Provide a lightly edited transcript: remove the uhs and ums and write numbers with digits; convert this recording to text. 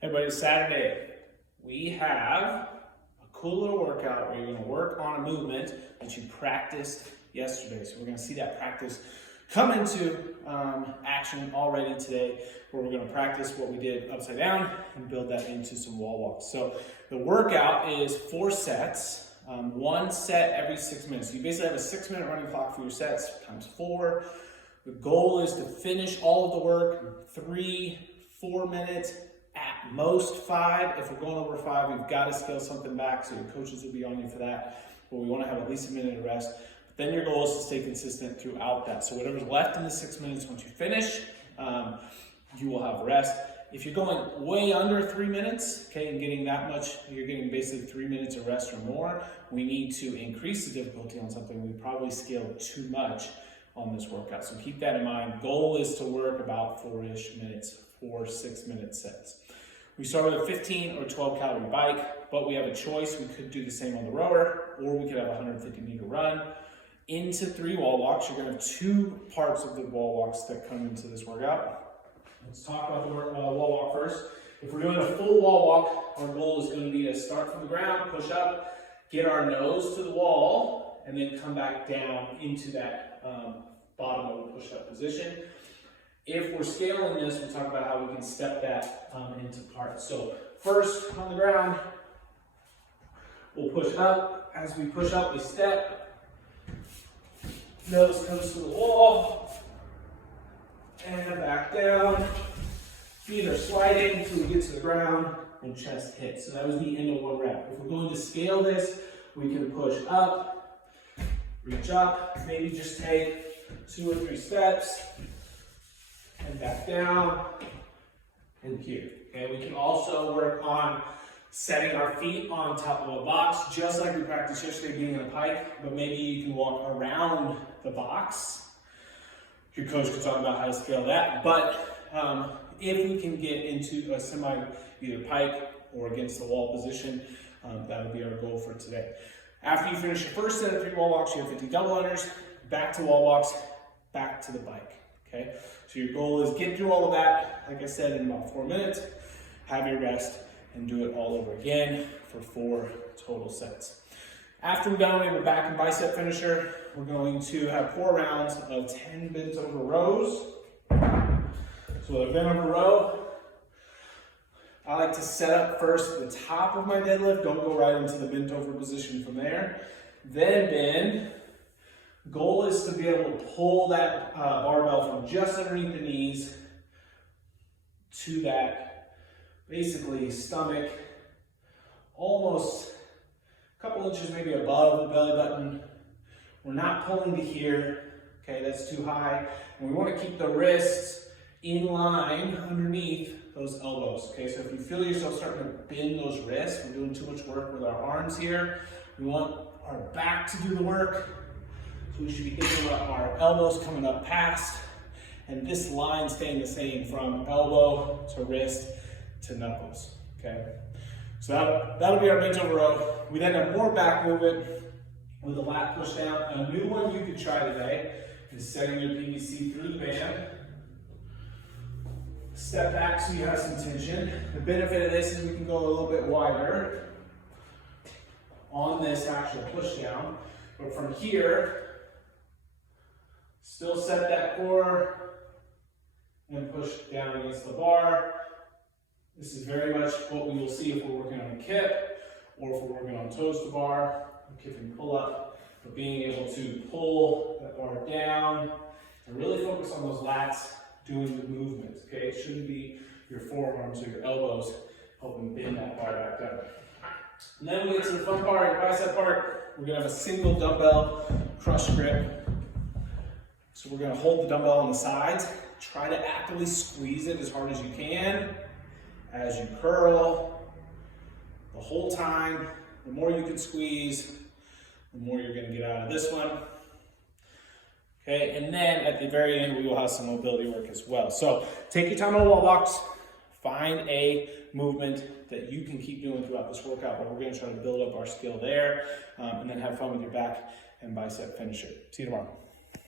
Hey everybody, it's Saturday. We have a cool little workout where you're going to work on a movement that you practiced yesterday. So we're going to see that practice come into action already today, where we're going to practice what we did upside down and build that into some wall walks. So the workout is 4 sets, 1 set every 6 minutes. So you basically have a 6-minute running clock for your sets times 4. The goal is to finish all of the work in 3-4 minutes. At most 5. If we're going over 5, we've got to scale something back, so your coaches will be on you for that. But we want to have at least a minute of rest. But then your goal is to stay consistent throughout that. So whatever's left in the 6 minutes, once you finish, you will have rest. If you're going way under 3 minutes, okay, and getting that much, you're getting basically 3 minutes of rest or more, we need to increase the difficulty on something. We probably scaled too much on this workout. So keep that in mind. Goal is to work about 4-ish minutes, 4 6-minute sets. We start with a 15 or 12 calorie bike, but we have a choice. We could do the same on the rower, or we could have a 150 meter run. Into 3 wall walks. You're going to have 2 parts of the wall walks that come into this workout. Let's talk about the wall walk first. If we're doing a full wall walk, our goal is going to be to start from the ground, push up, get our nose to the wall, and then come back down into that bottom of the push-up position. If we're scaling this, we'll talk about how we can step that into parts. So first, on the ground, we'll push up. As we push up, we step. Nose comes to the wall. And back down. Feet are sliding until we get to the ground and chest hits. So that was the end of 1 rep. If we're going to scale this, we can push up, reach up, maybe just take 2 or 3 steps. And back down, and here. Okay, we can also work on setting our feet on top of a box, just like we practiced yesterday being in a pike, but maybe you can walk around the box. Your coach could talk about how to scale that, but if we can get into a semi, either pike or against the wall position, that would be our goal for today. After you finish your first set of 3 wall walks, you have 50 double unders, back to wall walks, back to the bike. Okay, so your goal is get through all of that, like I said, in about 4 minutes, have your rest, and do it all over again for 4 total sets. After we're done, we have a back and bicep finisher. We're going to have 4 rounds of 10 bent over rows. So the bent over row, I like to set up first at the top of my deadlift. Don't go right into the bent over position from there. Then bend. Goal is to be able to pull that barbell from just underneath the knees to that basically stomach, almost a couple inches maybe above the belly button. We're not pulling to here, okay, that's too high. And we want to keep the wrists in line underneath those elbows, okay? So if you feel yourself starting to bend those wrists, we're doing too much work with our arms here. We want our back to do the work. So we should be thinking about our elbows coming up past, and this line staying the same from elbow to wrist to knuckles, okay? So that'll be our bent over row. We then have more back movement with the lat push down. A new one you could try today is setting your PVC through the band. Step back so you have some tension. The benefit of this is we can go a little bit wider on this actual push down, but from here, still set that core and push down against the bar. This is very much what we will see if we're working on a kip or if we're working on toes to bar, kip and pull up. But being able to pull that bar down and really focus on those lats doing the movements, okay? It shouldn't be your forearms or your elbows helping bend that bar back down. And then we get to the fun part, your bicep part. We're gonna have a single dumbbell crush grip. So we're going to hold the dumbbell on the sides, try to actively squeeze it as hard as you can as you curl the whole time. The more you can squeeze, the more you're going to get out of this one. Okay, and then at the very end, we will have some mobility work as well. So take your time on the wall box, find a movement that you can keep doing throughout this workout, but we're going to try to build up our skill there, and then have fun with your back and bicep finisher. See you tomorrow.